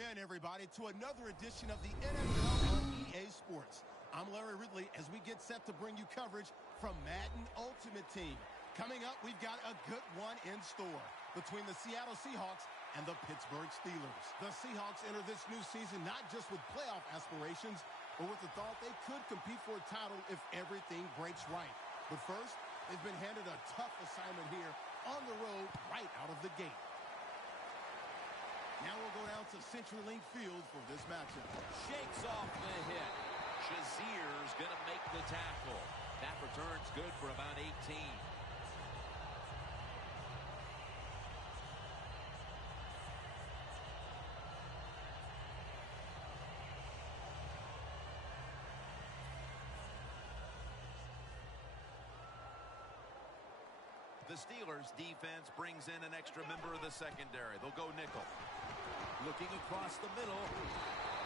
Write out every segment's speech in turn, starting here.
Welcome in, everybody, to another edition of the NFL on EA Sports. I'm Larry Ridley as we get set to bring you coverage from Madden Ultimate Team. Coming up, we've got a good one in store between the Seattle Seahawks and the Pittsburgh Steelers. The Seahawks enter this new season not just with playoff aspirations, but with the thought they could compete for a title if everything breaks right. But first, they've been handed a tough assignment here on the road right out of the gate. Now we'll go down to CenturyLink Field for this matchup. Shakes off the hit. Shazier's going to make the tackle. That return's good for about 18. The Steelers defense brings in an extra member of the secondary. They'll go nickel. Looking across the middle.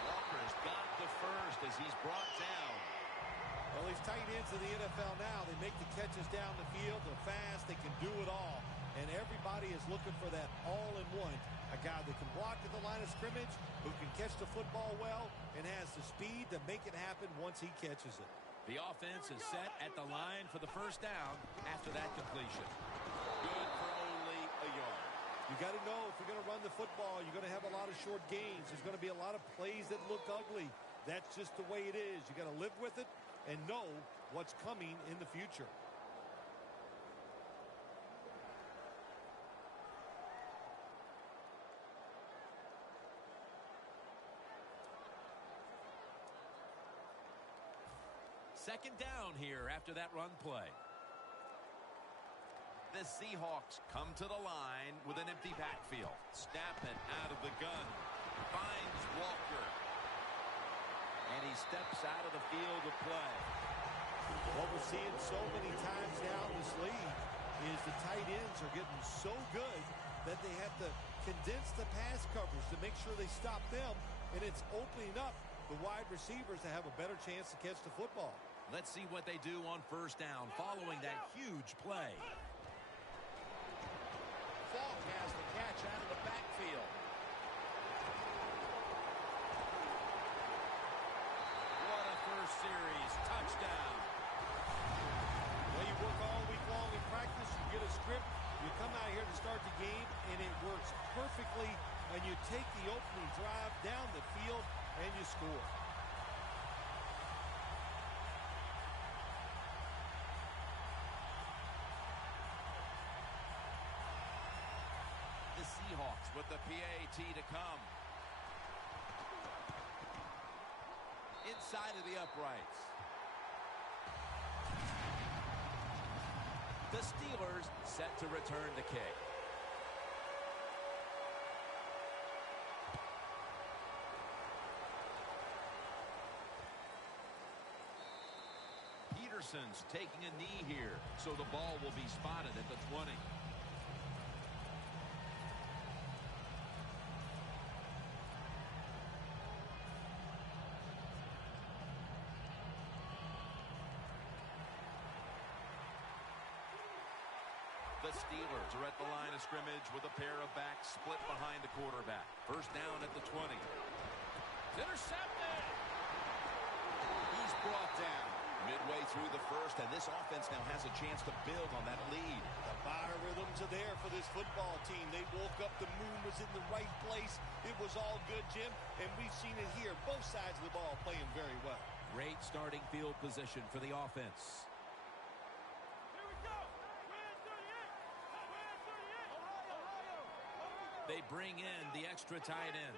Walker's got the first as he's brought down. Well, these tight ends in the NFL now, they make the catches down the field. They're fast. They can do it all. And everybody is looking for that all-in-one. A guy that can block at the line of scrimmage, who can catch the football well, and has the speed to make it happen once he catches it. The offense is set at the line for the first down after that completion. Good for only a yard. You got to know if you're going to run the football, you're going to have a lot of short gains. There's going to be a lot of plays that look ugly. That's just the way it is. You got to live with it and know what's coming in the future. Second down here after that run play. The Seahawks come to the line with an empty backfield. Snapping out of the gun. Finds Walker. And he steps out of the field of play. What we're seeing so many times now in this league is the tight ends are getting so good that they have to condense the pass coverage to make sure they stop them. And it's opening up the wide receivers to have a better chance to catch the football. Let's see what they do on first down following that huge play. Falk has the catch out of the backfield. What a first series touchdown. Well, you work all week long in practice, you get a script, you come out here to start the game, and it works perfectly, and you take the opening drive down the field, and you score. The Seahawks with the PAT to come. Inside of the uprights. The Steelers set to return the kick. Peterson's taking a knee here, so the ball will be spotted at the 20. The Steelers are at the line of scrimmage with a pair of backs split behind the quarterback. First down at the 20. It's intercepted. He's brought down midway through the first, and this offense now has a chance to build on that lead. The biorhythms are there for this football team. They woke up, the moon was in the right place. It was all good, Jim, and we've seen it here. Both sides of the ball playing very well. Great starting field position for the offense. They bring in the extra tight end.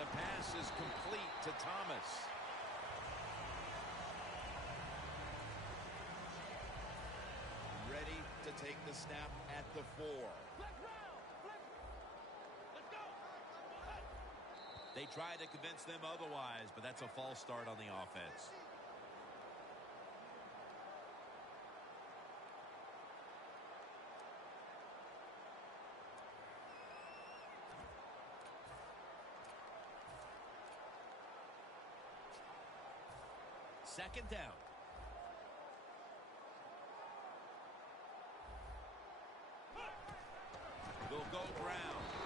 The pass is complete to Thomas. Ready to take the snap at the 4. They try to convince them otherwise, but that's a false start on the offense. Second down. They'll go ground.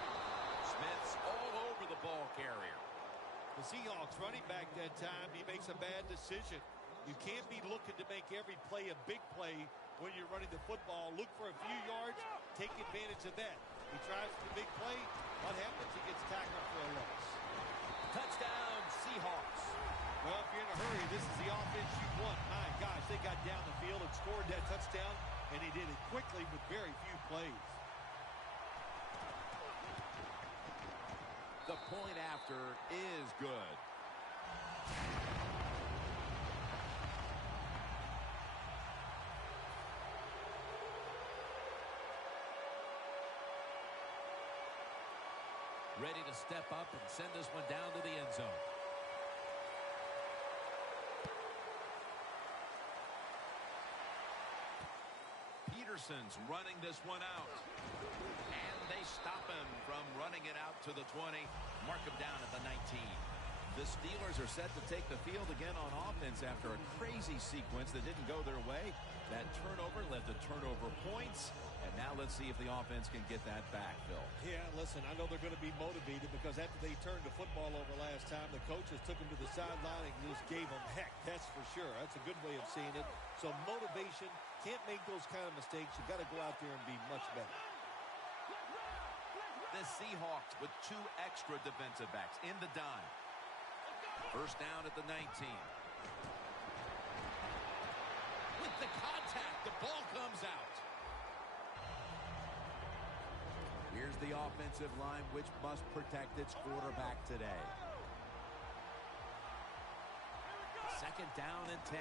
The Seahawks running back that time, he makes a bad decision. You can't be looking to make every play a big play when you're running the football. Look for a few yards, take advantage of that. He tries for the big play. What happens? He gets tackled for a loss. Touchdown, Seahawks. Well, if you're in a hurry, this is the offense you want. My gosh, they got down the field and scored that touchdown, and they did it quickly with very few plays. The point after is good. Ready to step up and send this one down to the end zone. Peterson's running this one out. And they stop him from running it out to the 20. Mark him down at the 19. The Steelers are set to take the field again on offense after a crazy sequence that didn't go their way. That turnover led to turnover points. And now let's see if the offense can get that back, Phil. Yeah, listen, I know they're going to be motivated because after they turned the football over last time, the coaches took them to the sideline and just gave them heck. That's for sure. That's a good way of seeing it. So motivation, can't make those kind of mistakes. You got to go out there and be much better. The Seahawks with 2 extra defensive backs in the dime. First down at the 19. With the contact, the ball comes out. Here's the offensive line, which must protect its quarterback today. Second down and 10.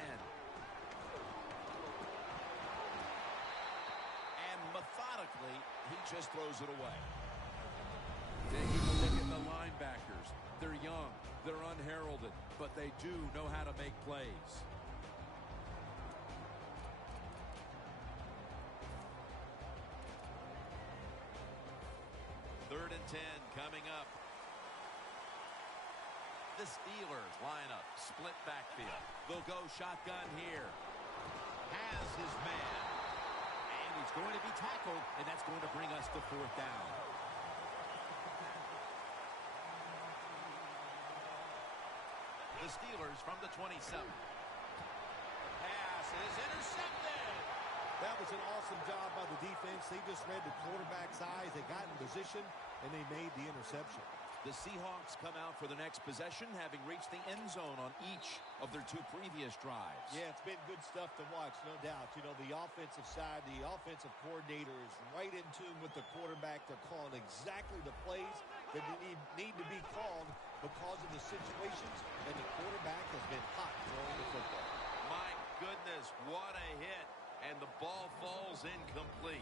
And methodically, he just throws it away. Taking a look at the linebackers. They're young, they're unheralded, but they do know how to make plays. Third and 10 coming up. The Steelers line up, split backfield. They'll go shotgun here. Has his man. And he's going to be tackled, and that's going to bring us to fourth down. The Steelers from the 27. Pass is intercepted. That was an awesome job by the defense. They just read the quarterback's eyes. They got in position, and they made the interception. The Seahawks come out for the next possession, having reached the end zone on each of their 2 previous drives. Yeah, it's been good stuff to watch, no doubt. You know, the offensive side, the offensive coordinator is right in tune with the quarterback. They're calling exactly the plays that need to be called because of the situations, and the quarterback has been hot throwing the football. My goodness, what a hit. And the ball falls incomplete.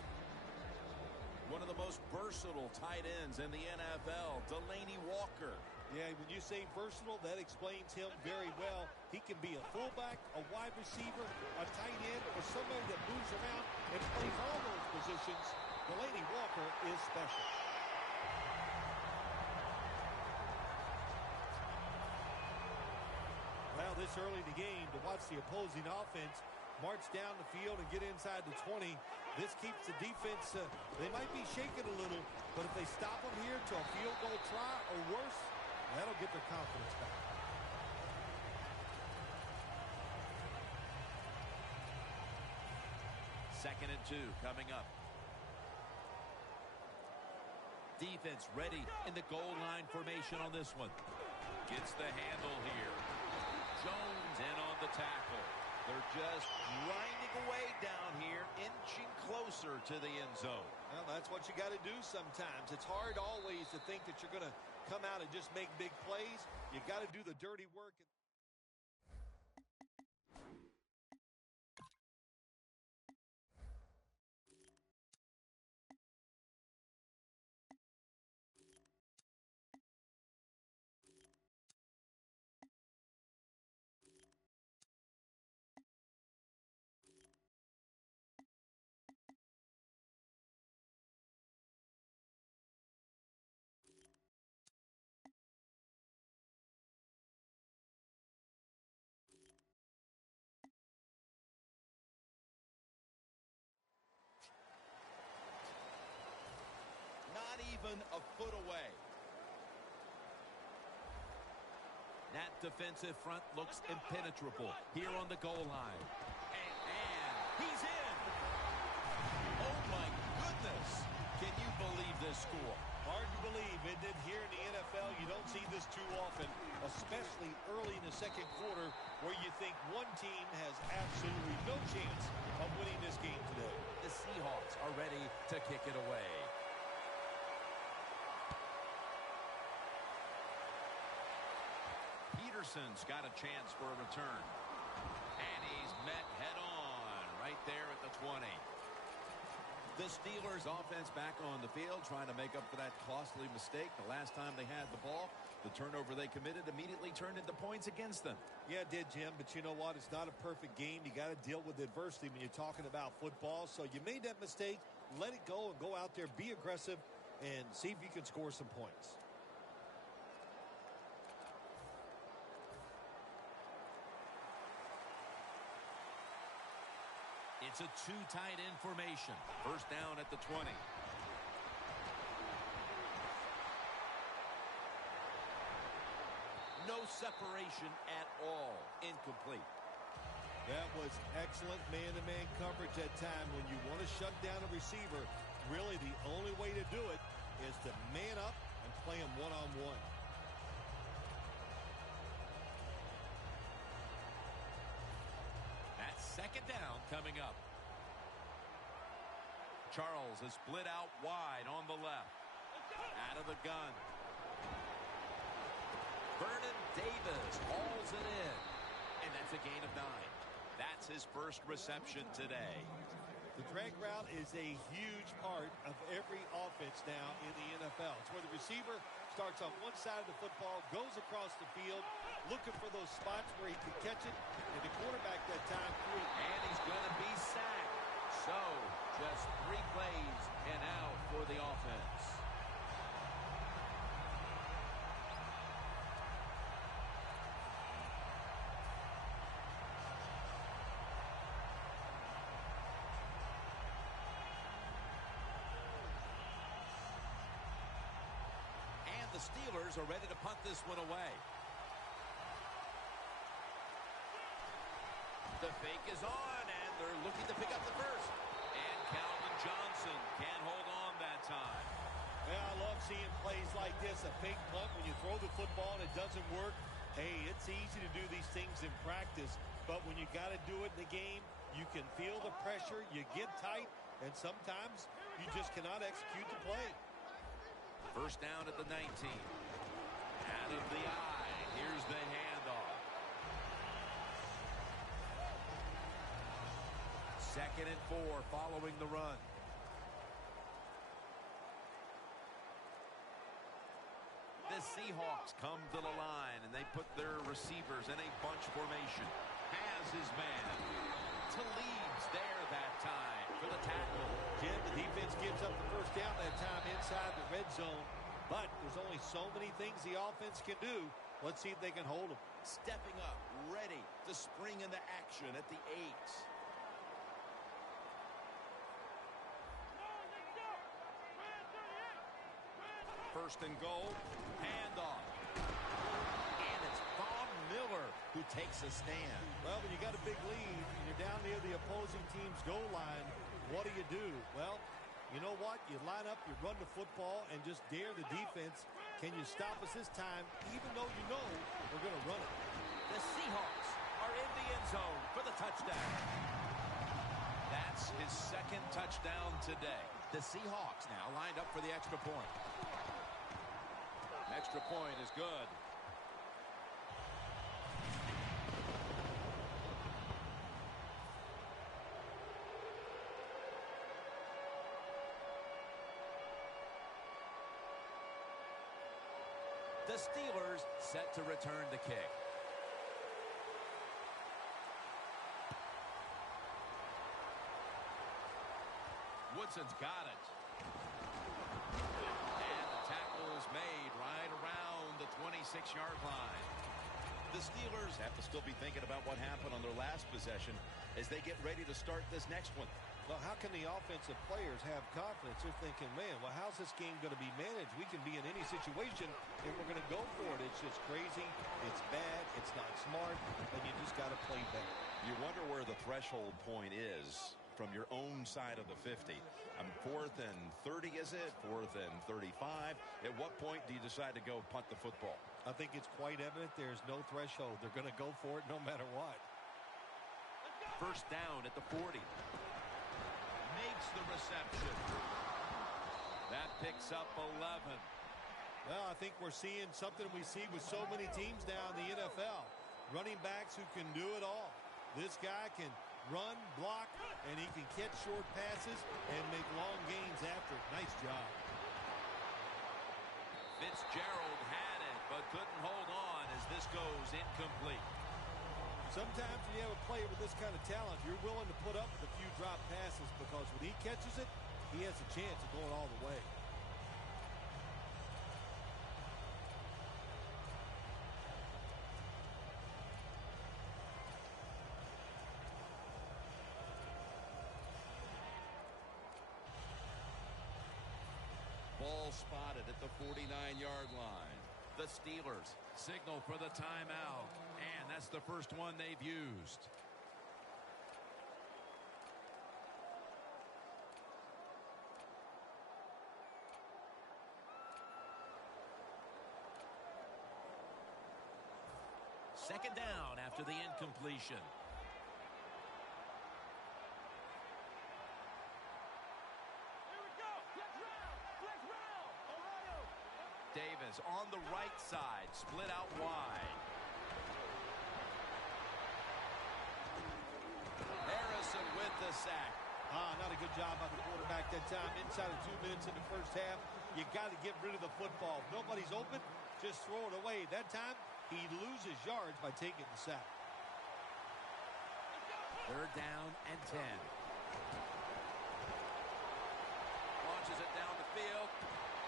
One of the most versatile tight ends in the NFL, Delaney Walker. Yeah, when you say versatile, that explains him very well. He can be a fullback, a wide receiver, a tight end, or somebody that moves around and plays all those positions. Delaney Walker is special. Well, this early in the game, to watch the opposing offense march down the field and get inside the 20. This keeps the defense, they might be shaking a little, but if they stop them here to a field goal try or worse, that'll get their confidence back. Second and 2 coming up. Defense ready in the goal line formation on this one. Gets the handle here. Jones in on the tackle. They're just grinding away down here, inching closer to the end zone. Well, that's what you got to do sometimes. It's hard always to think that you're going to come out and just make big plays. You got to do the dirty work. Not even a foot away. That defensive front looks impenetrable here on the goal line. And he's in. Oh, my goodness. Can you believe this score? Hard to believe, isn't it? Here in the NFL, you don't see this too often, especially early in the second quarter where you think one team has absolutely no chance of winning this game today. The Seahawks are ready to kick it away. Peterson's got a chance for a return. And he's met head-on right there at the 20. The Steelers offense back on the field trying to make up for that costly mistake. The last time they had the ball, the turnover they committed immediately turned into points against them. Yeah, it did, Jim, but you know what? It's not a perfect game. You got to deal with adversity when you're talking about football. So you made that mistake, let it go, and go out there, be aggressive, and see if you can score some points. It's a two tight end formation. First down at the 20. No separation at all. Incomplete. That was excellent man-to-man coverage that time. When you want to shut down a receiver, really the only way to do it is to man up and play him one-on-one. That's second down coming up. Charles is split out wide on the left. Out of the gun. Vernon Davis hauls it in. And that's a gain of 9. That's his first reception today. The drag route is a huge part of every offense now in the NFL. It's where the receiver starts on one side of the football, goes across the field, looking for those spots where he can catch it, and the quarterback that time threw it. And he's going to be sacked. So, just 3 plays and out for the offense. And the Steelers are ready to punt this one away. The fake is on, and they're looking to pick up the first. And Calvin Johnson can't hold on that time. Yeah, I love seeing plays like this. A fake punt when you throw the football and it doesn't work. Hey, it's easy to do these things in practice, but when you got to do it in the game, you can feel the pressure, you get tight, and sometimes you just cannot execute the play. First down at the 19. Out of the eye. Here's the handoff. Second and 4 following the run. The Seahawks come to the line, and they put their receivers in a bunch formation. Has his man. Talib's there that time for the tackle. Jim, the defense gives up the first down that time inside the red zone, but there's only so many things the offense can do. Let's see if they can hold them. Stepping up, ready to spring into action at the 8. First and goal, handoff. And it's Von Miller who takes a stand. Well, when you got a big lead and you're down near the opposing team's goal line, what do? Well, you know what? You line up, you run the football, and just dare the defense. Can you stop us this time, even though you know we're going to run it? The Seahawks are in the end zone for the touchdown. That's his second touchdown today. The Seahawks now lined up for the extra point. Extra point is good. The Steelers set to return the kick. Woodson's got it. And the tackle is made right around the 26-yard line. The Steelers have to still be thinking about what happened on their last possession as they get ready to start this next one. Well, how can the offensive players have confidence? They're thinking, man, well, how's this game going to be managed? We can be in any situation, and we're going to go for it. It's just crazy. It's bad. It's not smart, and you just got to play better. You wonder where the threshold point is from your own side of the 50. 4th and 30, is it? 4th and 35. At what point do you decide to go punt the football? I think it's quite evident there's no threshold. They're going to go for it no matter what. First down at the 40. Makes the reception. That picks up 11. Well, I think we're seeing something we see with so many teams now in the NFL. Running backs who can do it all. This guy can run, block, and he can catch short passes and make long gains after it. Nice job. Fitzgerald had it, but couldn't hold on as this goes incomplete. Sometimes when you have a player with this kind of talent, you're willing to put up with a few drop passes because when he catches it, he has a chance of going all the way. Ball spotted at the 49-yard line. The Steelers signal for the timeout, and that's the first one they've used. Second down after the incompletion. Davis on the right side, split out wide. Harrison with the sack. Not a good job by the quarterback that time. Inside of 2 minutes in the first half, you got to get rid of the football. If nobody's open, just throw it away. That time, he loses yards by taking the sack. Third down and 10. Launches it down the field.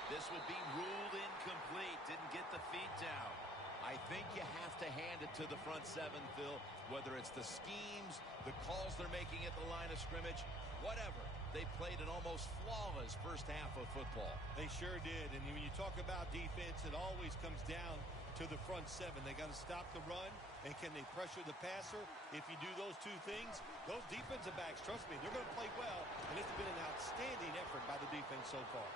This would be ruled incomplete. Didn't get the feet down. I think you have to hand it to the front seven, Phil. Whether it's the schemes, the calls they're making at the line of scrimmage, whatever. They played an almost flawless first half of football. They sure did. And when you talk about defense, it always comes down to the front seven. They got to stop the run, and can they pressure the passer? If you do those two things, those defensive backs, trust me, they're going to play well, and it's been an outstanding effort by the defense so far.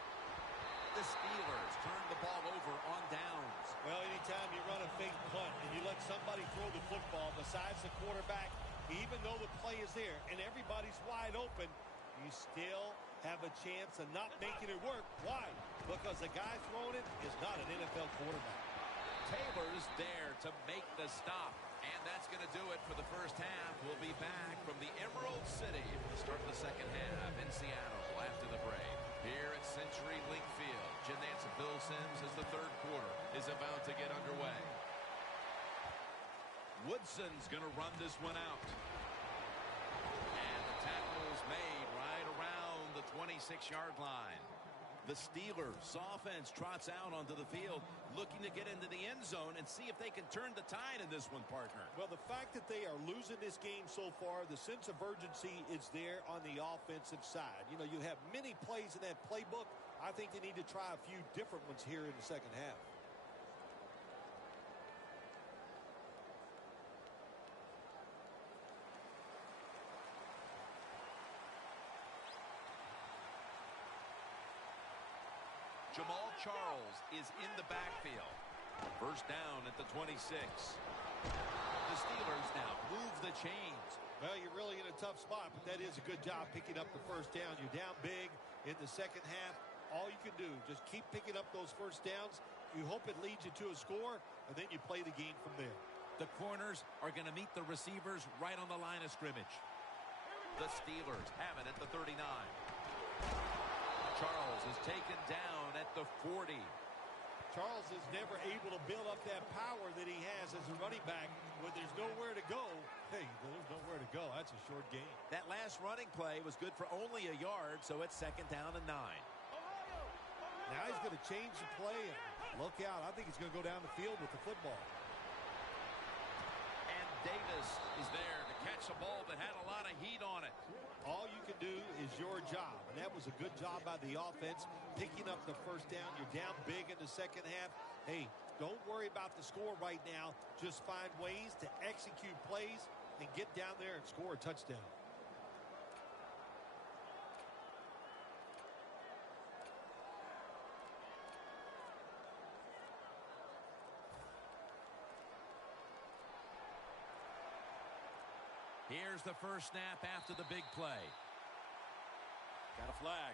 The Steelers turn the ball over on downs. Well, anytime you run a fake punt and you let somebody throw the football besides the quarterback, even though the play is there and everybody's wide open, you still have a chance of not making it work. Why? Because the guy throwing it is not an NFL quarterback. Taylor's there to make the stop. And that's going to do it for the first half. We'll be back from the Emerald City for the start of the second half in Seattle after the break. Here at CenturyLink Field, Jim Nance and Bill Sims as the third quarter is about to get underway. Woodson's going to run this one out. And the tackle's made right around the 26-yard line. The Steelers offense trots out onto the field, looking to get into the end zone and see if they can turn the tide in this one, partner. Well, the fact that they are losing this game so far, the sense of urgency is there on the offensive side. You know, you have many plays in that playbook. I think they need to try a few different ones here in the second half. Jamal Charles is in the backfield. First down at the 26. The Steelers now move the chains. Well, you're really in a tough spot, but that is a good job picking up the first down. You're down big in the second half. All you can do, just keep picking up those first downs. You hope it leads you to a score, and then you play the game from there. The corners are going to meet the receivers right on the line of scrimmage. The Steelers have it at the 39. Charles is taken down at the 40. Charles is never able to build up that power that he has as a running back when there's nowhere to go. Hey, there's nowhere to go. That's a short game. That last running play was good for only a yard, so it's second down and 9. Now he's going to change the play. And look out. I think he's going to go down the field with the football. And Davis is there to catch breaks a ball that had a lot of heat on it. All you can do is your job, and that was a good job by the offense, picking up the first down. You're down big in the second half. Hey, don't worry about the score right now. Just find ways to execute plays and get down there and score a touchdown. Here's the first snap after the big play. Got a flag.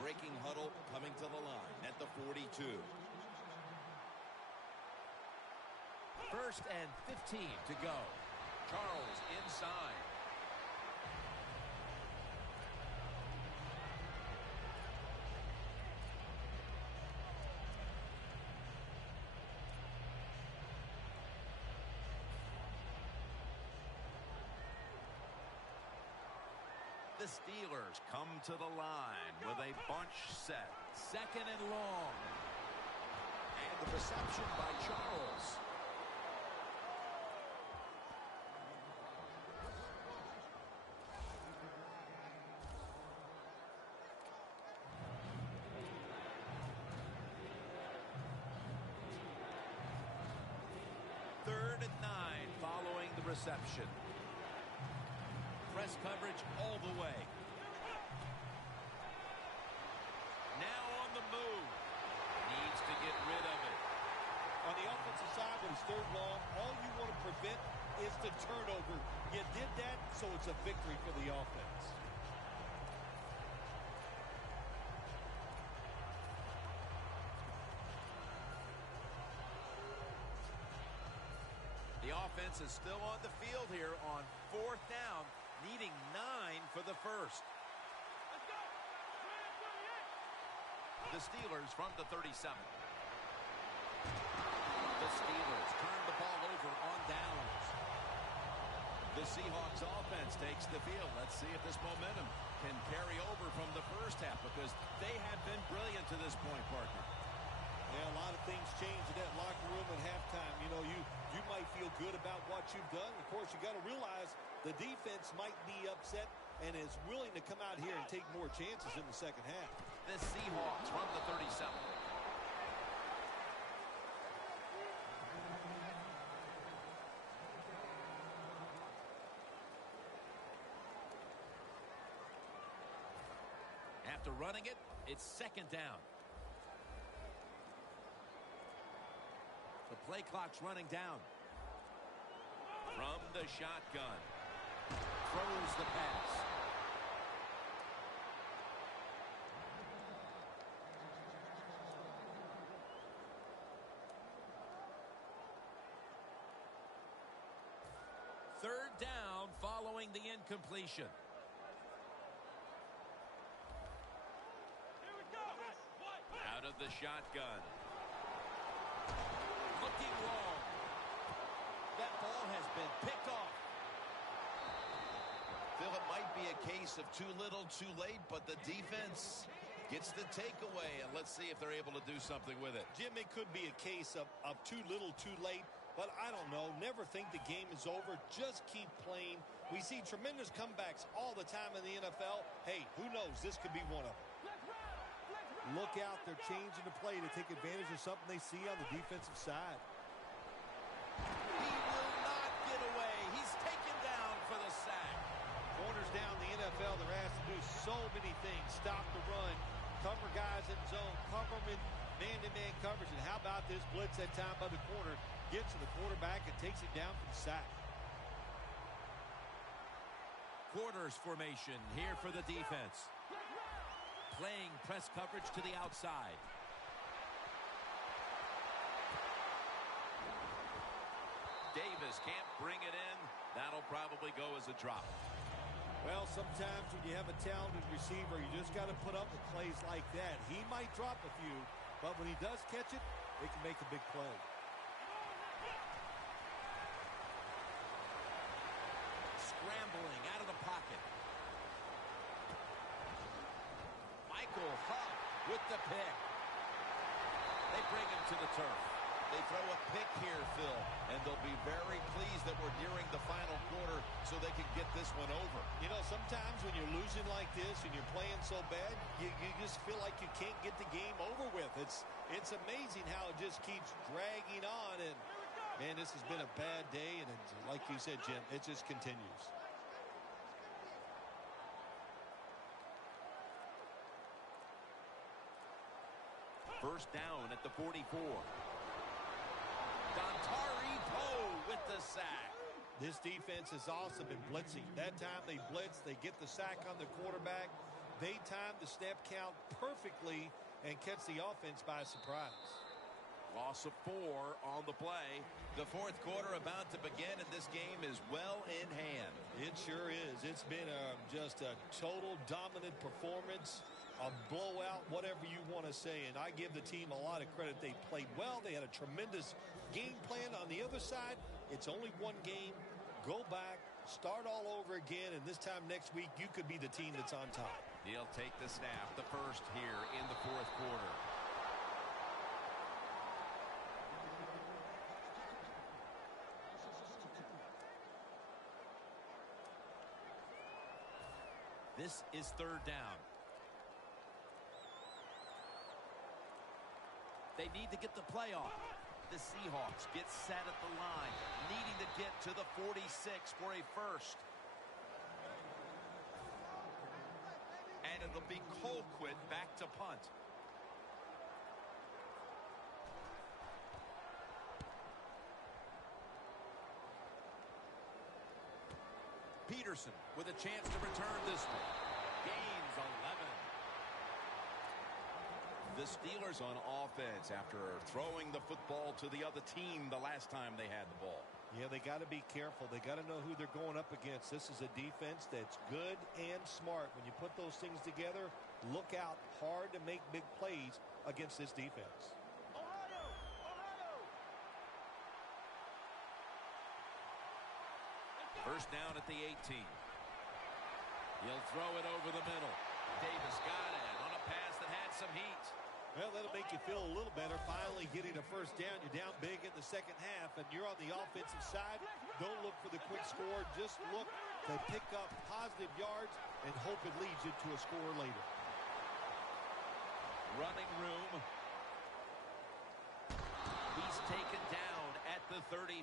Breaking huddle coming to the line at the 42. First and 15 to go. Charles inside. The Steelers come to the line with a bunch set. Second and long. And the reception by Charles. Third and 9 following the reception. Press coverage all the way. Now on the move. Needs to get rid of it. On the offensive side, when it's third long, all you want to prevent is the turnover. You did that, so it's a victory for the offense. The offense is still on the field here on fourth down, needing 9 for the first. The Steelers from the 37. The Steelers turn the ball over on downs. The Seahawks offense takes the field. Let's see if this momentum can carry over from the first half, because they have been brilliant to this point, partner. Yeah, a lot of things change in that locker room at halftime. You know, you might feel good about what you've done. Of course, you got to realize the defense might be upset and is willing to come out here and take more chances in the second half. The Seahawks from the 37. After running it, it's second down. The play clock's running down. From the shotgun. Throws the pass. Third down following the incompletion. Out of the shotgun. Looking wrong. That ball has been picked off. Phil, it might be a case of too little, too late, but the defense gets the takeaway, and let's see if they're able to do something with it. Jim, it could be a case of too little, too late, but I don't know. Never think the game is over. Just keep playing. We see tremendous comebacks all the time in the NFL. Hey, who knows? This could be one of them. Look out. They're changing the play to take advantage of something they see on the defensive side. He will not get away. He's taken down for the sack. Corners down the NFL, they're asked to do so many things. Stop the run, cover guys in zone, cover them in man-to-man coverage. And how about this blitz that time by the corner? Gets to the quarterback and takes it down for the sack. Quarters formation here for the defense. Playing press coverage to the outside. Davis can't bring it in. That'll probably go as a drop. Well, sometimes when you have a talented receiver, you just got to put up with plays like that. He might drop a few, but when he does catch it, it can make a big play. Scrambling out of the pocket. Michael Huff with the pick. They bring him to the turf. They throw a pick here, Phil, and they'll be very pleased that we're nearing the final quarter so they can get this one over. You know, sometimes when you're losing like this and you're playing so bad, you just feel like you can't get the game over with. It's amazing how it just keeps dragging on, and man, this has been a bad day, and it's, like you said, Jim, it just continues. First down at the 44. Dontari Poe with the sack. This defense has also been blitzing. That time they blitz, they get the sack on the quarterback. They time the snap count perfectly and catch the offense by surprise. Loss of 4 on the play. The fourth quarter about to begin, and this game is well in hand. It sure is. It's been just a total dominant performance, a blowout, whatever you want to say. And I give the team a lot of credit. They played well. They had a tremendous game plan. On the other side, it's only one game. Go back, start all over again, and this time next week, you could be the team that's on top. He'll take the snap, the first here in the fourth quarter. This is third down. They need to get the play off. The Seahawks get set at the line, needing to get to the 46 for a first. And it'll be Colquitt back to punt. Peterson with a chance to return this one. Gains 11. The Steelers on offense after throwing the football to the other team the last time they had the ball. Yeah, they got to be careful. They got to know who they're going up against. This is a defense that's good and smart. When you put those things together, look out hard to make big plays against this defense. First down at the 18. He'll throw it over the middle. Davis got it on a pass that had some heat. Well, that'll make you feel a little better. Finally getting a first down. You're down big in the second half, and you're on the offensive side. Don't look for the quick score. Just look to pick up positive yards and hope it leads you to a score later. Running room. He's taken down at the 35.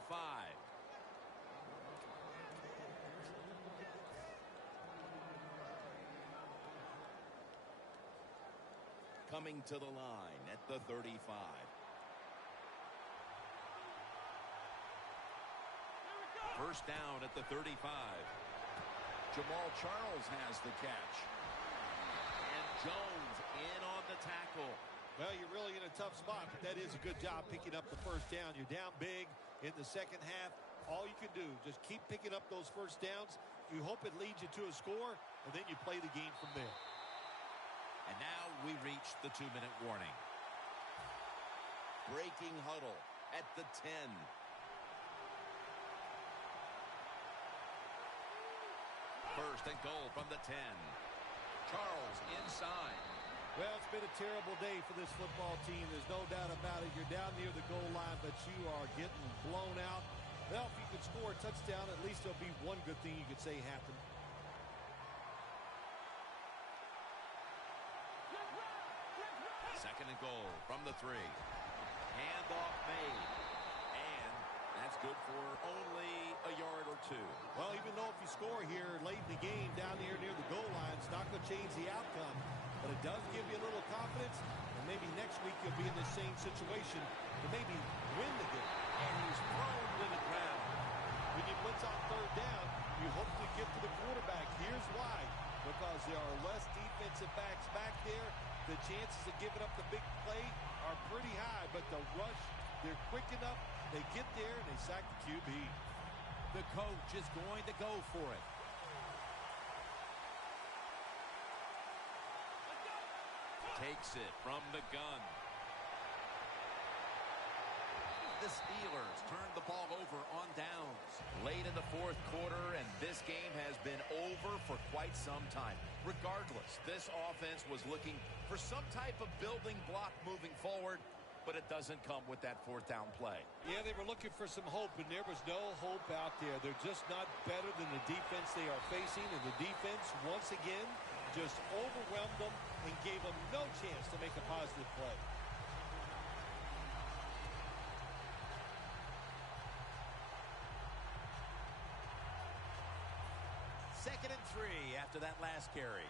Coming to the line at the 35. First down at the 35. Jamal Charles has the catch. And Jones in on the tackle. Well, you're really in a tough spot, but that is a good job picking up the first down. You're down big in the second half. All you can do, just keep picking up those first downs. You hope it leads you to a score, and then you play the game from there. And now we reach the 2-minute warning. Breaking huddle at the 10. First and goal from the 10. Charles inside. Well, it's been a terrible day for this football team. There's no doubt about it. You're down near the goal line, but you are getting blown out. Well, if you could score a touchdown, at least there'll be one good thing you could say happened. Second and goal from the 3. Handoff made. And that's good for only a yard or 2. Well, even though if you score here late in the game down here near the goal line, it's not going to change the outcome. But it does give you a little confidence. And maybe next week you'll be in the same situation to maybe win the game. And he's thrown to the ground. When you blitz on third down, you hope to get to the quarterback. Here's why. Because there are less defensive backs back there. The chances of giving up the big play are pretty high, but the rush, they're quick enough. They get there, and they sack the QB. The coach is going to go for it. Takes it from the gun. The Steelers turn the ball over on downs. Late in the fourth quarter, and this game has been over for quite some time. Regardless, this offense was looking for some type of building block moving forward, but it doesn't come with that fourth down play. Yeah, they were looking for some hope, and there was no hope out there. They're just not better than the defense they are facing, and the defense, once again, just overwhelmed them and gave them no chance to make a positive play. Second and 3 after that last carry.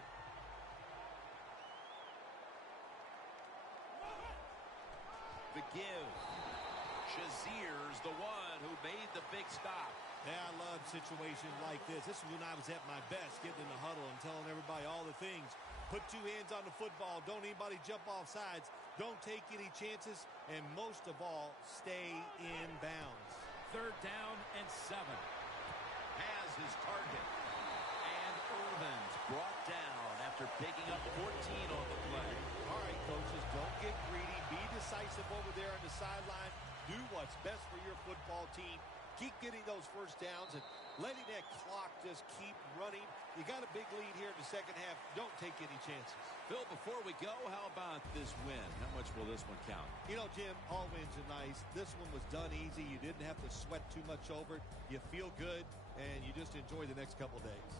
The give. Shazier's the one who made the big stop. Yeah, I love situations like this. This is when I was at my best, getting in the huddle and telling everybody all the things. Put two hands on the football. Don't anybody jump off sides. Don't take any chances. And most of all, stay in bounds. Third down and 7. Has his target. And Irvin's brought down after picking up 14 on the play. All right, coaches, don't get greedy. Be decisive over there on the sideline. Do what's best for your football team. Keep getting those first downs and letting that clock just keep running. You got a big lead here in the second half. Don't take any chances. Phil, before we go, how about this win? How much will this one count? You know, Jim, all wins are nice. This one was done easy. You didn't have to sweat too much over it. You feel good, and you just enjoy the next couple days.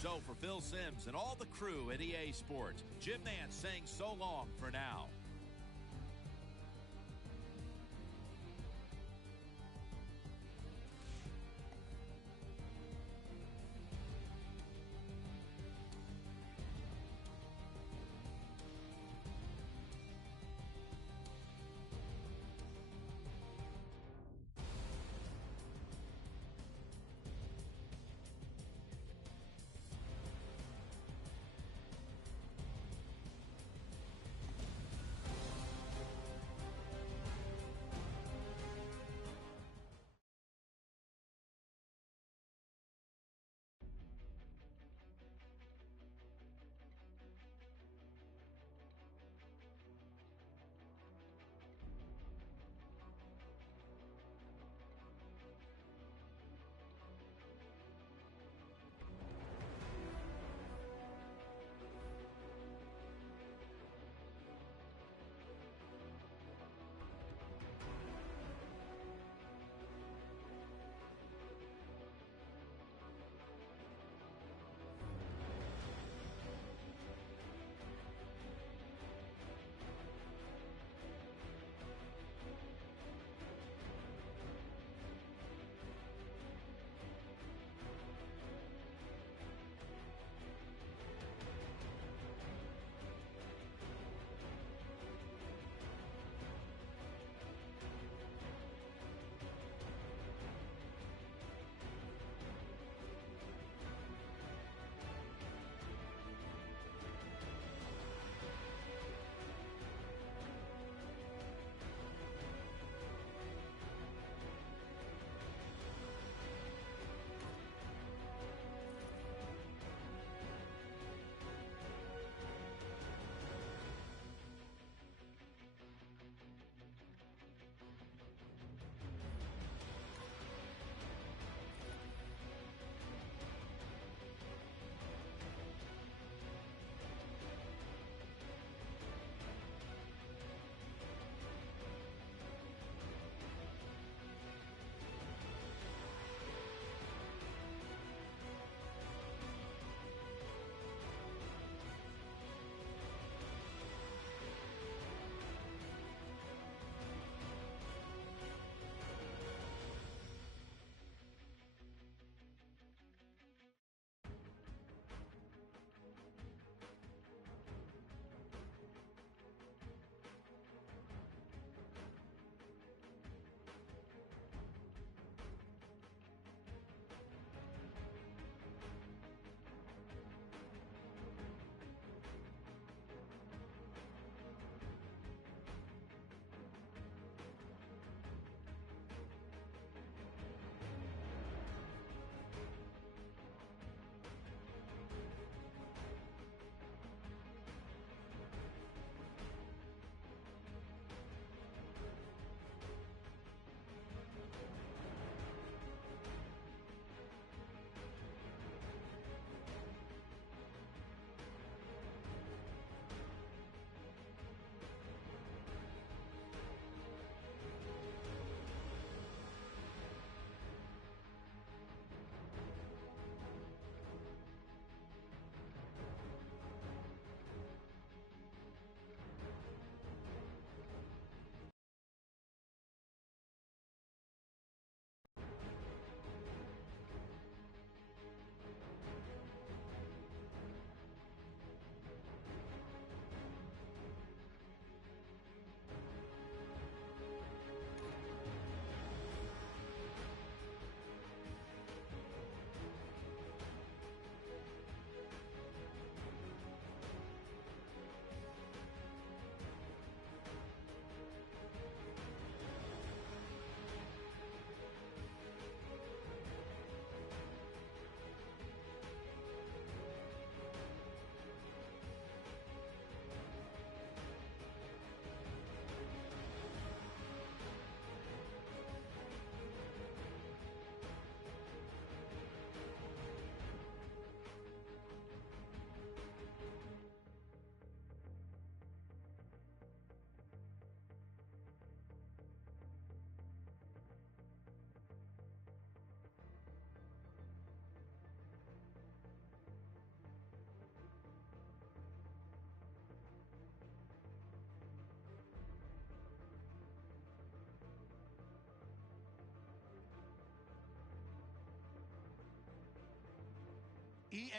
So for Phil Simms and all the crew at EA Sports, Jim Nance saying so long for now.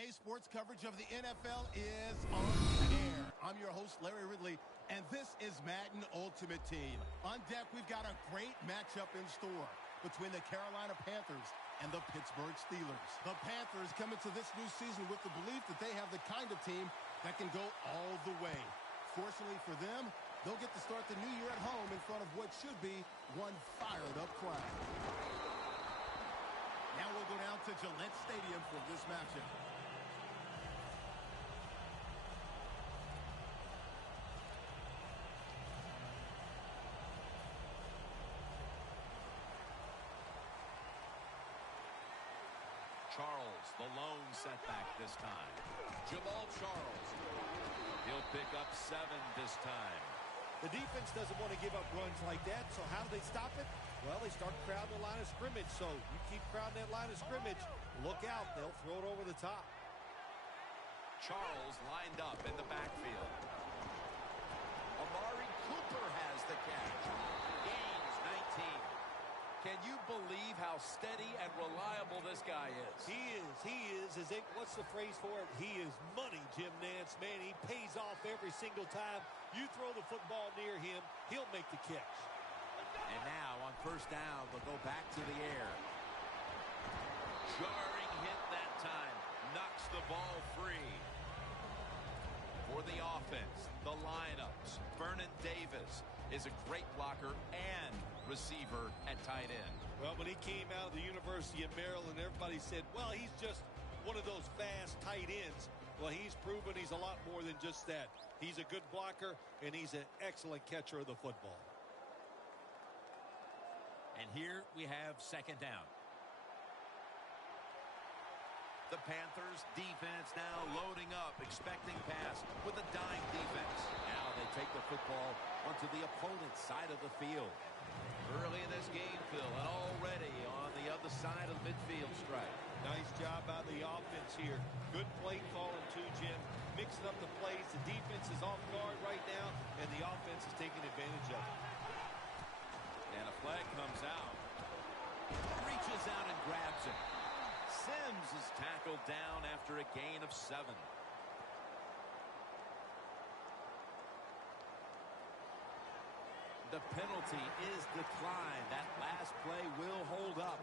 EA Sports coverage of the NFL is on the air. I'm your host, Larry Ridley, and this is Madden Ultimate Team. On deck, we've got a great matchup in store between the Carolina Panthers and the Pittsburgh Steelers. The Panthers come into this new season with the belief that they have the kind of team that can go all the way. Fortunately for them, they'll get to start the new year at home in front of what should be one fired-up crowd. Now we'll go down to Gillette Stadium for this matchup. Charles, the lone setback this time. Jamal Charles. He'll pick up 7 this time. The defense doesn't want to give up runs like that, so how do they stop it? Well, they start crowding the line of scrimmage, so you keep crowding that line of scrimmage, look out, they'll throw it over the top. Charles lined up in the backfield. Amari Cooper has the catch. Gains 19. Can you believe how steady and reliable this guy is? He is. What's the phrase for it? He is money, Jim Nance. Man, he pays off every single time. You throw the football near him, he'll make the catch. And now on first down, they'll go back to the air. Jarring hit that time. Knocks the ball free. For the offense, the lineups. Vernon Davis is a great blocker and receiver at tight end. Well, when he came out of the University of Maryland, everybody said, well, he's just one of those fast tight ends. Well, he's proven he's a lot more than just that. He's a good blocker, and he's an excellent catcher of the football. And here we have second down. The Panthers defense now loading up, expecting pass with a dime defense. Now they take the football onto the opponent's side of the field. Early in this game, Phil, and already on the other side of the midfield stripe. Nice job by the offense here. Good play calling too, Jim. Mixing up the plays. The defense is off guard right now, and the offense is taking advantage of it. And a flag comes out. Reaches out and grabs it. Sims is tackled down after a gain of 7. The penalty is declined. That last play will hold up.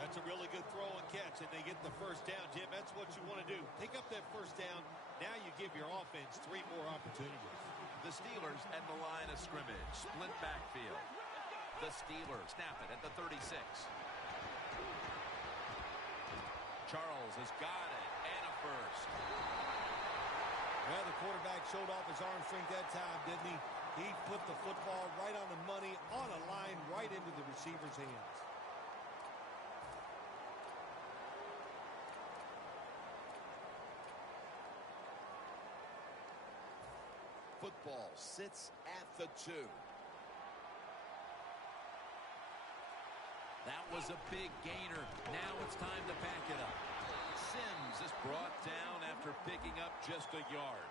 That's a really good throw and catch, and they get the first down, Jim. That's what you want to do. Pick up that first down. Now you give your offense 3 more opportunities. The Steelers at the line of scrimmage. Split backfield. The Steelers snap it at the 36. Charles has got it, and a first. Well, the quarterback showed off his arm strength that time, didn't he? He put the football right on the money, on a line, right into the receiver's hands. Football sits at the 2. That was a big gainer. Now it's time to back it up. Sims is brought down after picking up just a yard.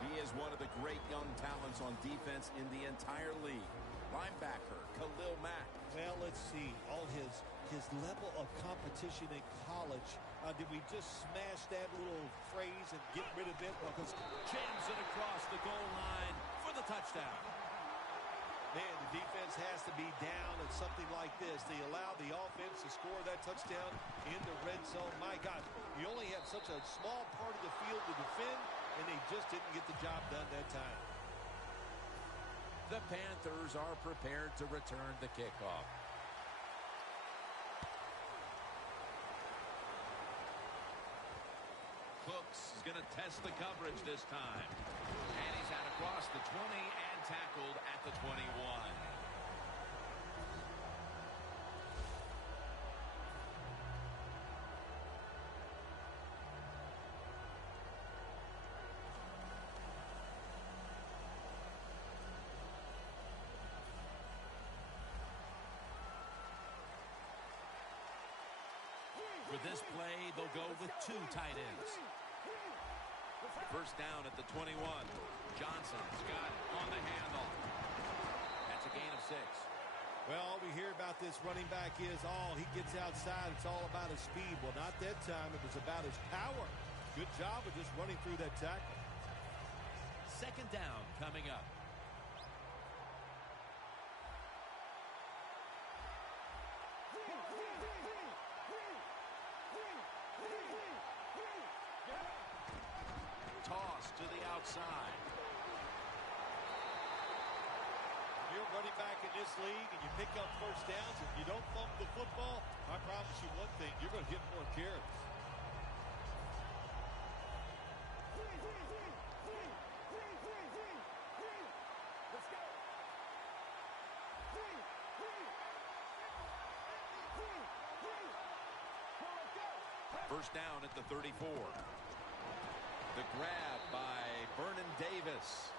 He is one of the great young talents on defense in the entire league. Linebacker, Khalil Mack. Well, let's see. All his level of competition in college. Did we just smash that little phrase and get rid of it? Because Jams it across the goal line for the touchdown. man, the defense has to be down at something like this. They allow the offense to score that touchdown in the red zone. My God, you only have such a small part of the field to defend, and they just didn't get the job done that time. The Panthers are prepared to return the kickoff. Cooks is going to test the coverage this time. And he's out across the 20 and tackled at the 21. For this play, they'll go with two tight ends. First down at the 21. Johnson's got it on the handoff. That's a gain of 6. Well, all we hear about this running back is, he gets outside. It's all about his speed. Well, not that time. It was about his power. Good job of just running through that tackle. Second down coming up. Toss to the outside. You're running back in this league and you pick up first downs. If you don't fumble the football, I promise you one thing, you're going to get more carries. First down at the 34. The grab by Vernon Davis.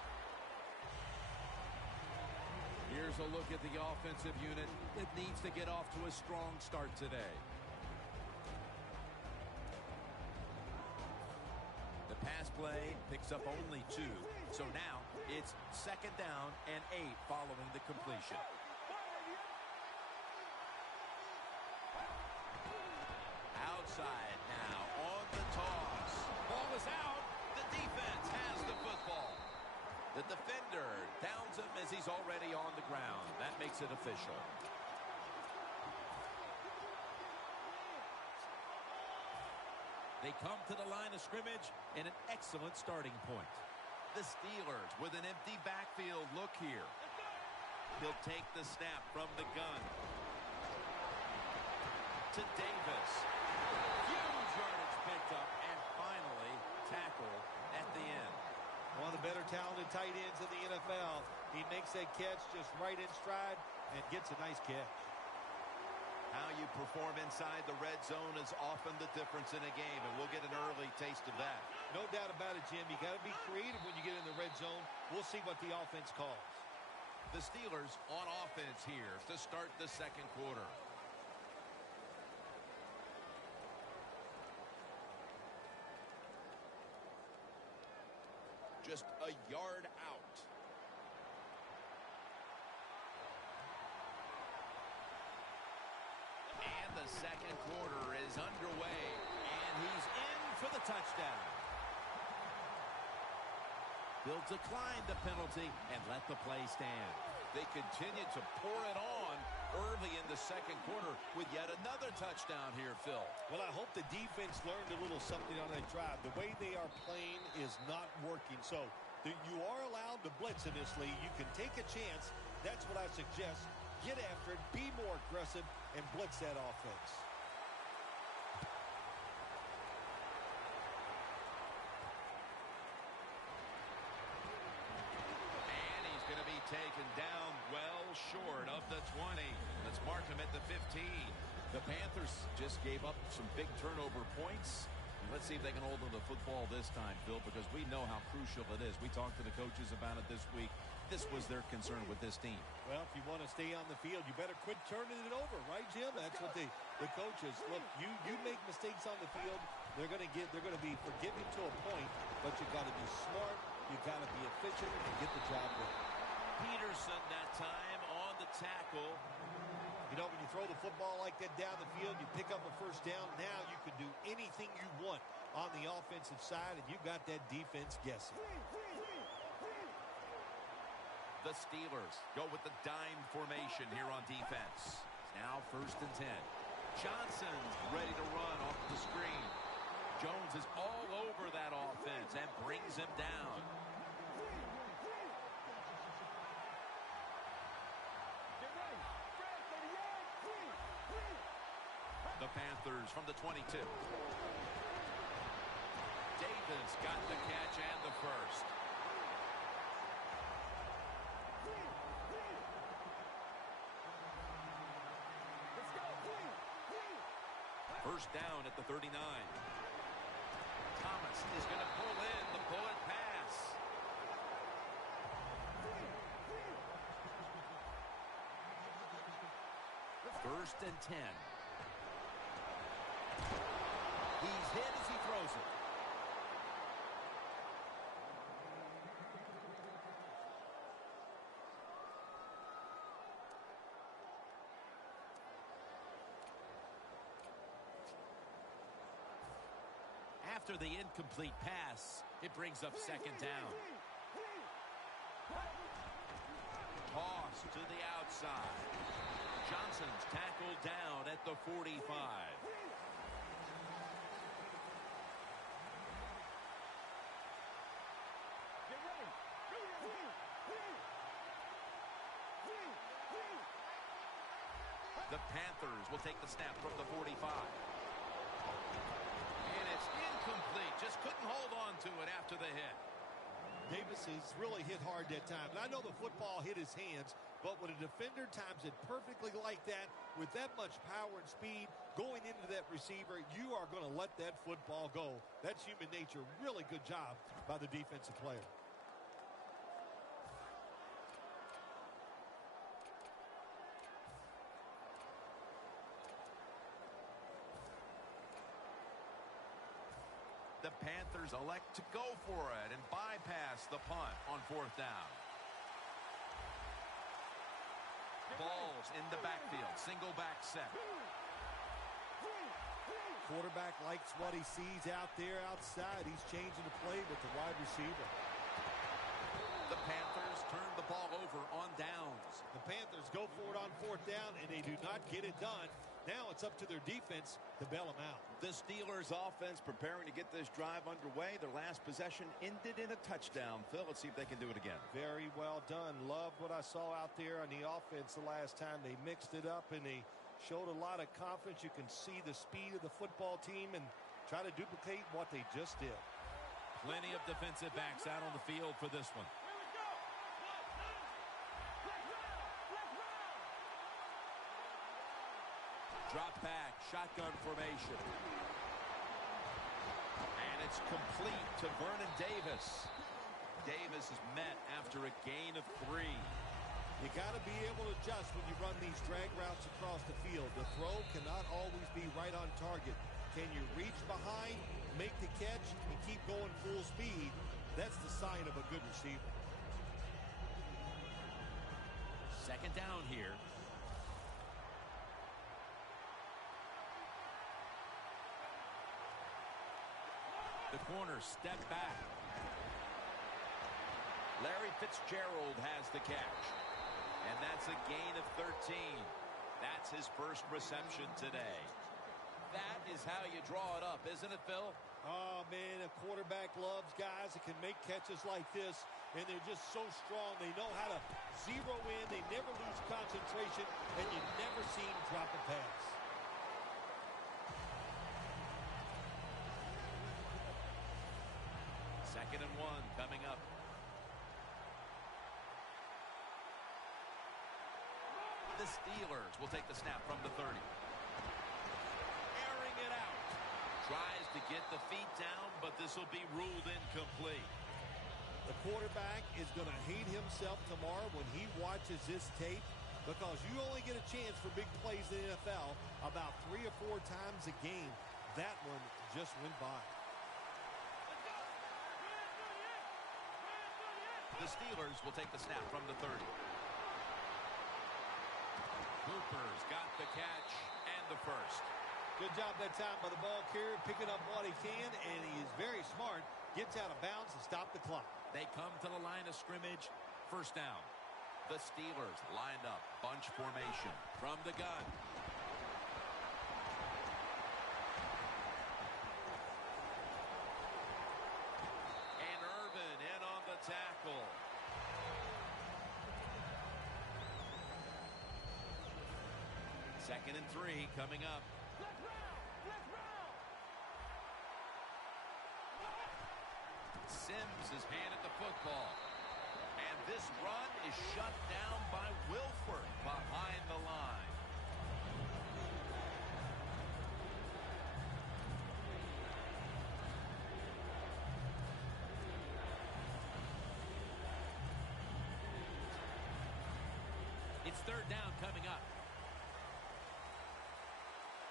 Here's a look at the offensive unit. It needs to get off to a strong start today. The pass play picks up only 2. So now it's second down and 8 following the completion. Outside now on the toss. Ball is out. The defense has the football. The defender downs him as he's already on the ground. That makes it official. They come to the line of scrimmage in an excellent starting point. The Steelers with an empty backfield look here. He'll take the snap from the gun. To Davis. Huge yardage picked up and finally tackled at the end. One of the better talented tight ends in the NFL. He makes that catch just right in stride and gets a nice catch. How you perform inside the red zone is often the difference in a game, and we'll get an early taste of that. No doubt about it, Jim. You got to be creative when you get in the red zone. We'll see what the offense calls. The Steelers on offense here to start the second quarter. Just a yard out. And the second quarter is underway. And he's in for the touchdown. He'll decline the penalty and let the play stand. They continue to pour it on early in the second quarter with yet another touchdown here, Phil. Well, I hope the defense learned a little something on that drive. The way they are playing is not working. So you are allowed to blitz in this league. You can take a chance. That's what I suggest. Get after it, be more aggressive, and blitz that offense. And he's going to be taken down well short of the 20. Let's mark him at the 15. The Panthers just gave up some big turnover points. Let's see if they can hold on to the football this time, Bill, because we know how crucial it is. We talked to the coaches about it this week. This was their concern with this team. Well, if you want to stay on the field, you better quit turning it over, right, Jim? That's what the coaches look. You make mistakes on the field, they're going to be forgiving to a point, but you got to be smart, you got to be efficient, and get the job done. Peterson that time on the tackle. You know, when you throw the football like that down the field, you pick up a first down. Now you can do anything you want on the offensive side, and you got that defense guessing. The Steelers go with the dime formation here on defense. Now first and 10. Johnson's ready to run off the screen. Jones is all over that offense and brings him down. The Panthers from the 22. Davis got the catch and the first. First down at the 39. Thomas is going to pull in the bullet pass. First and 10. He's hit as he throws it. After the incomplete pass, it brings up second down. Toss to the outside. Johnson's tackled down at the 45. The Panthers will take the snap from the 45. And it's incomplete. Just couldn't hold on to it after the hit. Davis is really hit hard that time. And I know the football hit his hands, but when a defender times it perfectly like that, with that much power and speed going into that receiver, you are going to let that football go. That's human nature. Really good job by the defensive player. The Panthers elect to go for it and bypass the punt on fourth down. Ball's in the backfield. Single back set. Quarterback likes what he sees out there outside. He's changing the play with the wide receiver. The Panthers turn the ball over on downs. The Panthers go for it on fourth down, and they do not get it done. Now it's up to their defense to bail them out. The Steelers offense preparing to get this drive underway. Their last possession ended in a touchdown. Phil, let's see if they can do it again. Very well done. Love what I saw out there on the offense the last time. They mixed it up and they showed a lot of confidence. You can see the speed of the football team and try to duplicate what they just did. Plenty of defensive backs out on the field for this one. Drop back, shotgun formation. And it's complete to Vernon Davis. Davis is met after a gain of 3. You got to be able to adjust when you run these drag routes across the field. The throw cannot always be right on target. Can you reach behind, make the catch, and keep going full speed? That's the sign of a good receiver. Second down here. The corner step back. Larry Fitzgerald has the catch. And that's a gain of 13. That's his first reception today. That is how you draw it up, isn't it, Phil? Oh, man, a quarterback loves guys that can make catches like this, and they're just so strong. They know how to zero in. They never lose concentration, and you never see them drop a pass. Second and 1 coming up. The Steelers will take the snap from the 30. Airing it out. Tries to get the feet down, but this will be ruled incomplete. The quarterback is going to hate himself tomorrow when he watches this tape because you only get a chance for big plays in the NFL about 3 or 4 times a game. That one just went by. The Steelers will take the snap from the 30. Cooper's got the catch and the first. Good job that time by the ball carrier, picking up what he can, and he is very smart. Gets out of bounds and stop the clock. They come to the line of scrimmage. First down. The Steelers lined up. Bunch formation from the gun. And Irvin in on the tackle. Second and 3 coming up. Sims has handed the football. And this run is shut down by Wilford behind the line. It's third down coming up.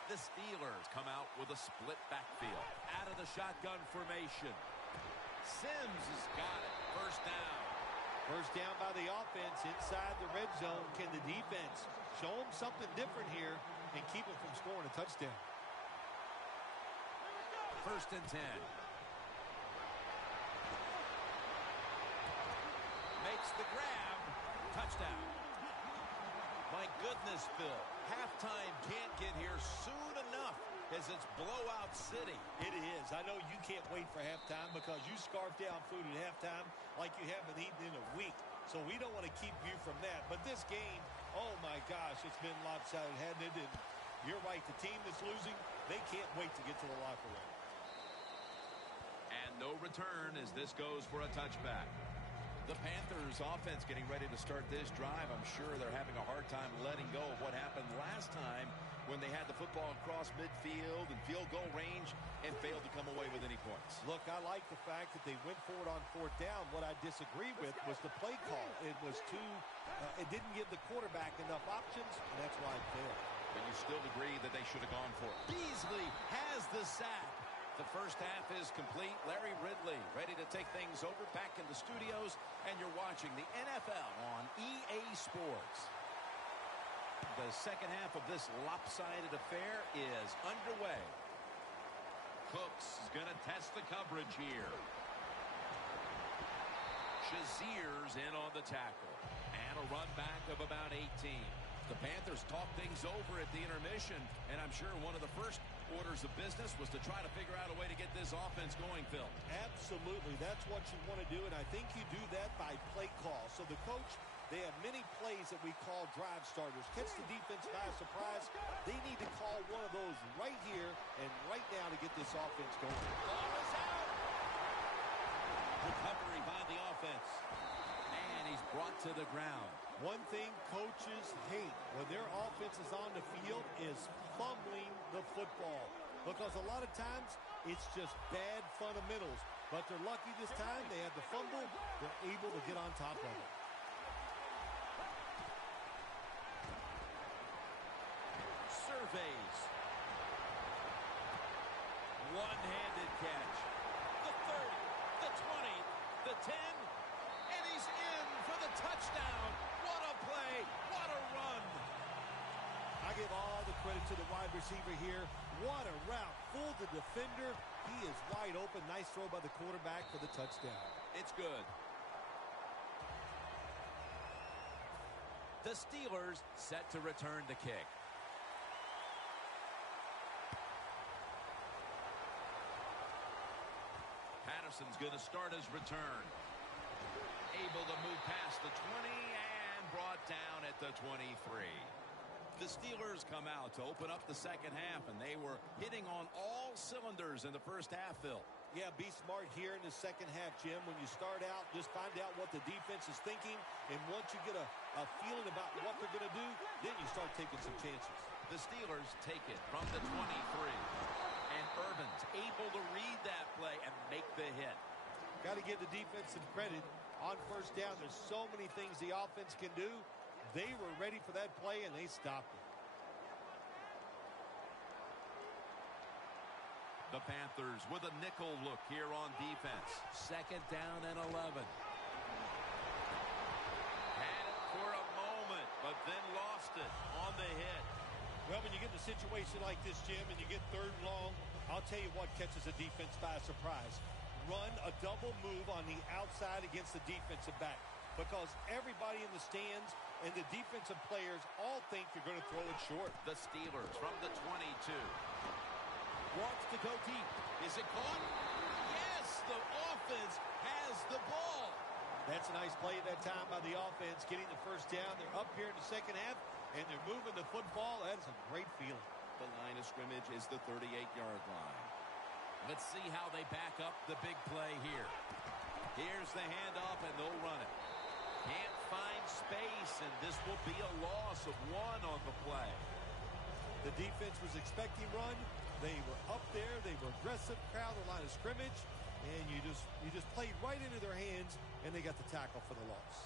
The Steelers come out with a split backfield. Out of the shotgun formation. Sims has got it. First down. First down by the offense inside the red zone. Can the defense show them something different here and keep them from scoring a touchdown? First and 10. makes the grab. Touchdown. My goodness, Phil. Halftime can't get here soon enough as it's blowout city. It is. I know you can't wait for halftime because you scarf down food at halftime like you haven't eaten in a week. So we don't want to keep you from that. But this game, oh my gosh, it's been lopsided, hasn't it? And you're right. The team that's losing, they can't wait to get to the locker room. And no return as this goes for a touchback. The Panthers offense getting ready to start this drive. I'm sure they're having a hard time letting go of what happened last time when they had the football across midfield and field goal range and failed to come away with any points. Look, I like the fact that they went forward on fourth down. What I disagree with was the play call. It was it didn't give the quarterback enough options, and that's why it failed. But you still agree that they should have gone for it. Beasley has the sack. The first half is complete. Larry Ridley ready to take things over back in the studios, and you're watching the NFL on EA Sports. The second half of this lopsided affair is underway. Cooks is going to test the coverage here. Shazier's in on the tackle. And a run back of about 18. The Panthers talk things over at the intermission, and I'm sure one of the first orders of business was to try to figure out a way to get this offense going, Phil. Absolutely. That's what you want to do, and I think you do that by play call. So the coach, they have many plays that we call drive starters. Catch the defense by surprise. They need to call one of those right here and right now to get this offense going. Ball is out. Recovery by the offense. And he's brought to the ground. One thing coaches hate when their offense is on the field is fumbling the football. Because a lot of times, it's just bad fundamentals. But they're lucky this time. They had the fumble. They're able to get on top of it. Surveys. One-handed catch. The 30, the 20, the 10, and he's in for the touchdown. What a play. What a run. I give all the credit to the wide receiver here. What a route. Fooled the defender. He is wide open. Nice throw by the quarterback for the touchdown. It's good. The Steelers set to return the kick. Patterson's going to start his return. Able to move past the 20 and brought down at the 23. The Steelers come out to open up the second half, and they were hitting on all cylinders in the first half, Phil. Yeah, be smart here in the second half, Jim. When you start out, just find out what the defense is thinking, and once you get a feeling about what they're going to do, then you start taking some chances. The Steelers take it from the 23. And Urban's able to read that play and make the hit. Got to give the defense some credit. On first down, there's so many things the offense can do. They were ready for that play, and they stopped it. The Panthers with a nickel look here on defense. Second down and 11. Had it for a moment, but then lost it on the hit. Well, when you get in a situation like this, Jim, and you get third and long, I'll tell you what catches a defense by surprise. Run a double move on the outside against the defensive back. Because everybody in the stands and the defensive players all think you're going to throw it short. The Steelers from the 22. Wants to go deep. Is it caught? Yes, the offense has the ball. That's a nice play at that time by the offense, getting the first down. They're up here in the second half, and they're moving the football. That is a great feeling. The line of scrimmage is the 38-yard line. Let's see how they back up the big play here. Here's the handoff, and they'll run it. Can't find space, and this will be a loss of 1 on the play. The defense was expecting run. They were up there. They were aggressive, crowd the line of scrimmage, and you just played right into their hands, and they got the tackle for the loss.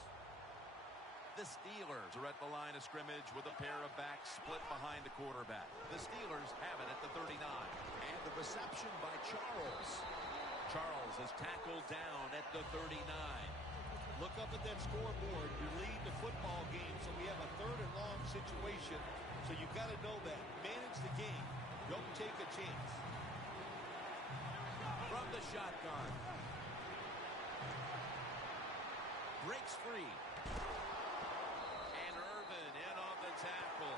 The Steelers are at the line of scrimmage with a pair of backs split behind the quarterback. The Steelers have it at the 39. And the reception by Charles. Charles is tackled down at the 39. Look up at that scoreboard. You're leading the football game, so we have a third and long situation. So you've got to know that. Manage the game. Don't take a chance. From the shotgun. breaks free. And Irvin in on the tackle.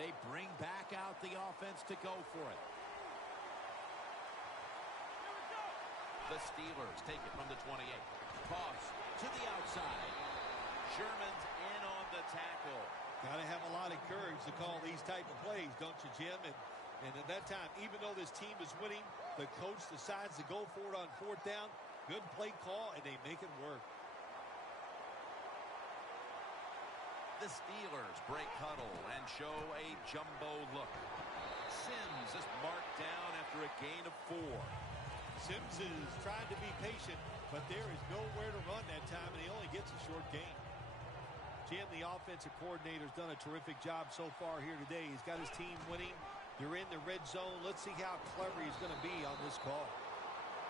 They bring back out the offense to go for it. The Steelers take it from the 28. Toss to the outside. Sherman's in on the tackle. Got to have a lot of courage to call these type of plays, don't you, Jim? And at that time, even though this team is winning, the coach decides to go for it on fourth down. Good play call, and they make it work. The Steelers break huddle and show a jumbo look. Sims is marked down after a gain of 4. Sims is trying to be patient, but there is nowhere to run that time, and he only gets a short gain. Jim, the offensive coordinator's done a terrific job so far here today. He's got his team winning. They're in the red zone. Let's see how clever he's going to be on this call.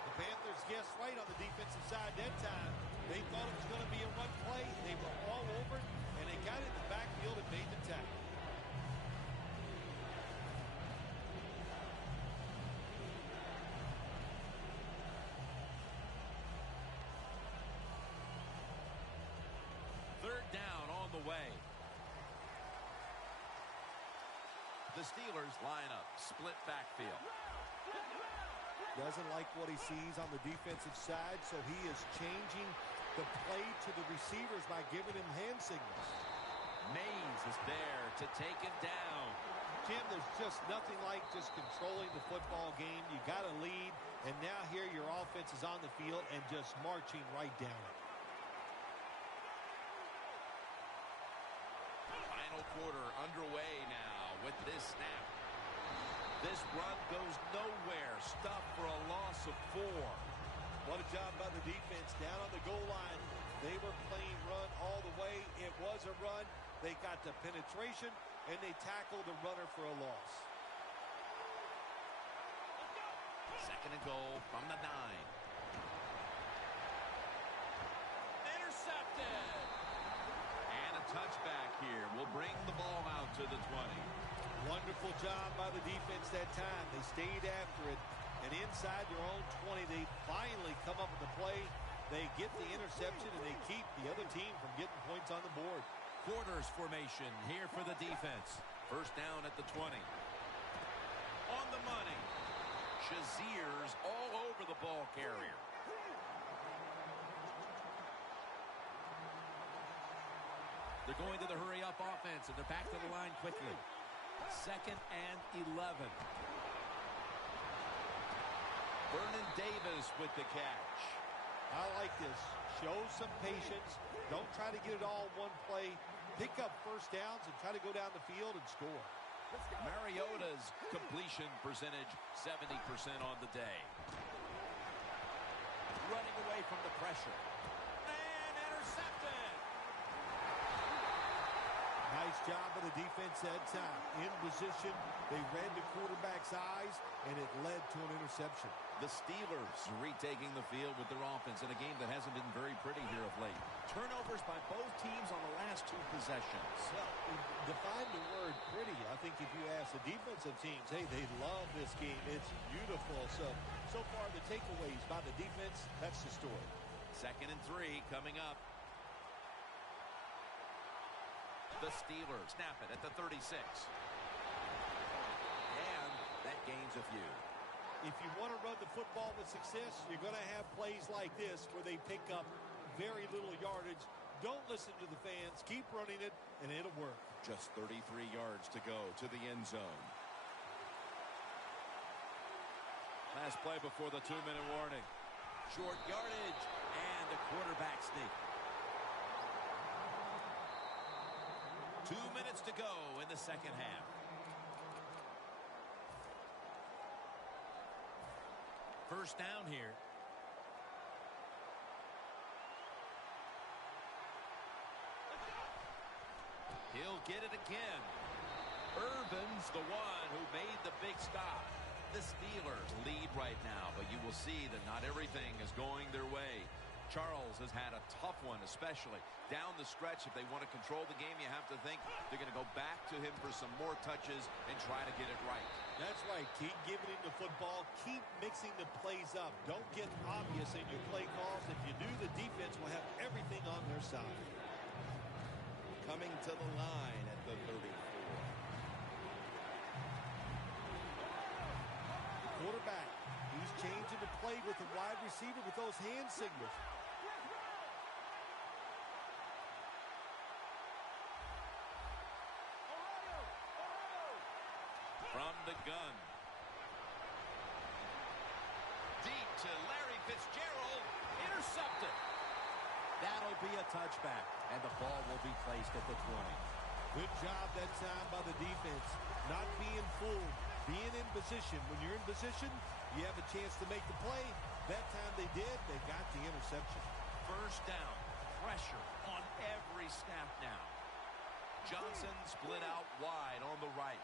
The Panthers guessed right on the defensive side that time. They thought it was going to be a run play. They were all over it, and they got in the backfield and made the tackle. Third down on the way. The Steelers line up, split backfield. Doesn't like what he sees on the defensive side, so he is changing the play to the receivers by giving him hand signals. Mays is there to take him down. Jim, there's just nothing like just controlling the football game. You got to lead, and now here your offense is on the field and just marching right down it. Final quarter underway now with this snap. This run goes nowhere. Stop for a loss of 4. What a job by the defense down on the goal line. They were playing run all the way. It was a run. They got the penetration, and they tackled the runner for a loss. Second and goal from the 9. Intercepted. And a touchback here will bring the ball out to the 20. Wonderful job by the defense that time. They stayed after it. And inside their own 20, they finally come up with the play. They get the interception, and they keep the other team from getting points on the board. Quarters formation here for the defense. First down at the 20. On the money. Shazier's all over the ball carrier. They're going to the hurry-up offense, and they're back to the line quickly. Second and 11. Vernon Davis with the catch. I like this. Show some patience. Don't try to get it all one play. Pick up first downs and try to go down the field and score. Mariota's completion percentage, 70% on the day. Running away from the pressure. And intercepted. Nice job of the defense that time. In position, they read the quarterback's eyes, and it led to an interception. The Steelers retaking the field with their offense in a game that hasn't been very pretty here of late. Turnovers by both teams on the last 2 possessions. Well, define the word pretty. I think if you ask the defensive teams, hey, they love this game. It's beautiful. So far, the takeaways by the defense, that's the story. Second and 3 coming up. The Steelers snap it at the 36. And that gains a few. If you want to run the football with success, you're going to have plays like this where they pick up very little yardage. Don't listen to the fans. Keep running it, and it'll work. Just 33 yards to go to the end zone. Last play before the 2-minute warning. Short yardage and a quarterback sneak. 2 minutes to go in the second half. First down here. He'll get it again. Irvin's the one who made the big stop. The Steelers lead right now, but you will see that not everything is going their way. Charles has had a tough one, especially down the stretch. If they want to control the game, you have to think they're going to go back to him for some more touches and try to get it right. That's right. Keep giving him the football. Keep mixing the plays up. Don't get obvious in your play calls. If you do, the defense will have everything on their side. Coming to the line at the 34. The quarterback, he's changing the play with the wide receiver with those hand signals. From the gun. Deep to Larry Fitzgerald. Intercepted. That'll be a touchback, and the ball will be placed at the 20. Good job that time by the defense. Not being fooled, being in position. When you're in position, you have a chance to make the play. That time they did, they got the interception. First down. Pressure on every snap now. Johnson split out wide on the right.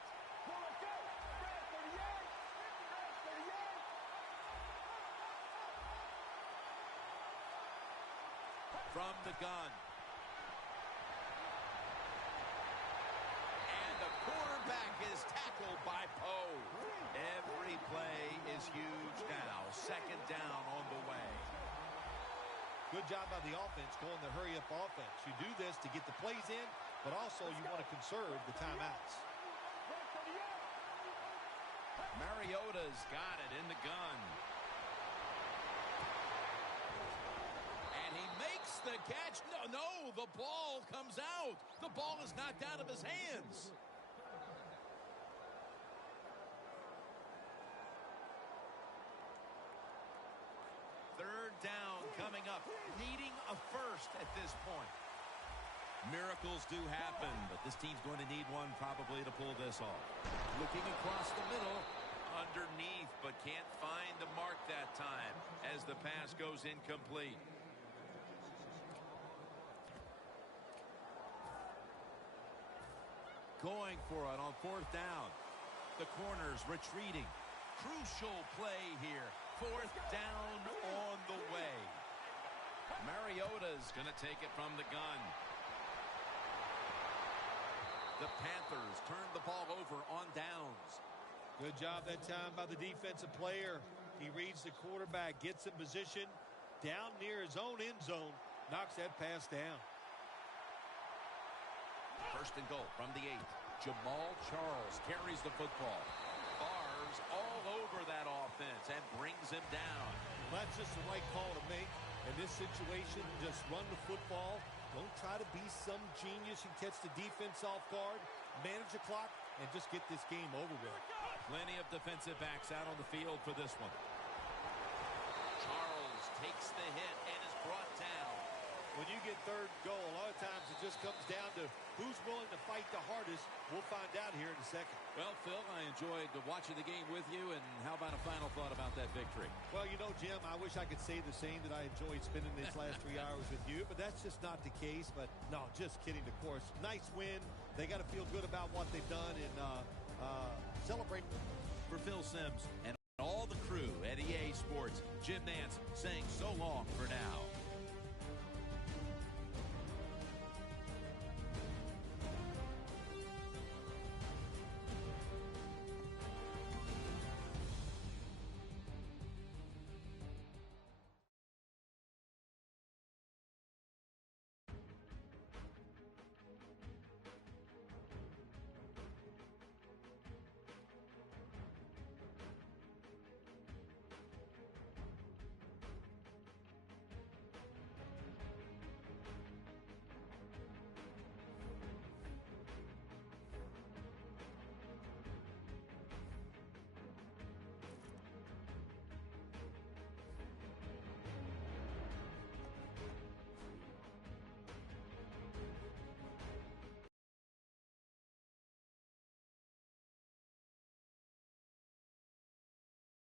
From the gun. And the quarterback is tackled by Poe. Every play is huge now. Second down on the way. Good job by the offense going the hurry-up offense. You do this to get the plays in, but also you want to conserve the timeouts. Mariota's got it in the gun. And he makes the catch. No, the ball comes out. The ball is knocked out of his hands. Third down coming up, needing a first at this point. Miracles do happen, but this team's going to need one probably to pull this off. Looking across the middle, underneath, but can't find the mark that time as the pass goes incomplete. Going for it on fourth down. The corners retreating. Crucial play here. Fourth down on the way. Mariota's going to take it from the gun. The Panthers turn the ball over on downs. Good job that time by the defensive player. He reads the quarterback, gets in position, down near his own end zone, knocks that pass down. First and goal from the 8. Jamal Charles carries the football. Bars all over that offense and brings him down. Well, that's just the right call to make. In this situation, just run the football. Don't try to be some genius who catch the defense off guard. Manage the clock and just get this game over with. Plenty of defensive backs out on the field for this one. Charles takes the hit and is brought down. When you get third goal, a lot of times it just comes down to who's willing to fight the hardest. We'll find out here in a second. Well, Phil, I enjoyed watching the game with you, and how about a final thought about that victory? Well, you know, Jim, I wish I could say the same, that I enjoyed spending these last 3 hours with you, but that's just not the case. But, no, just kidding, of course. Nice win. They got to feel good about what they've done and celebrate. For Phil Simms and all the crew at EA Sports, Jim Nance saying so long for now.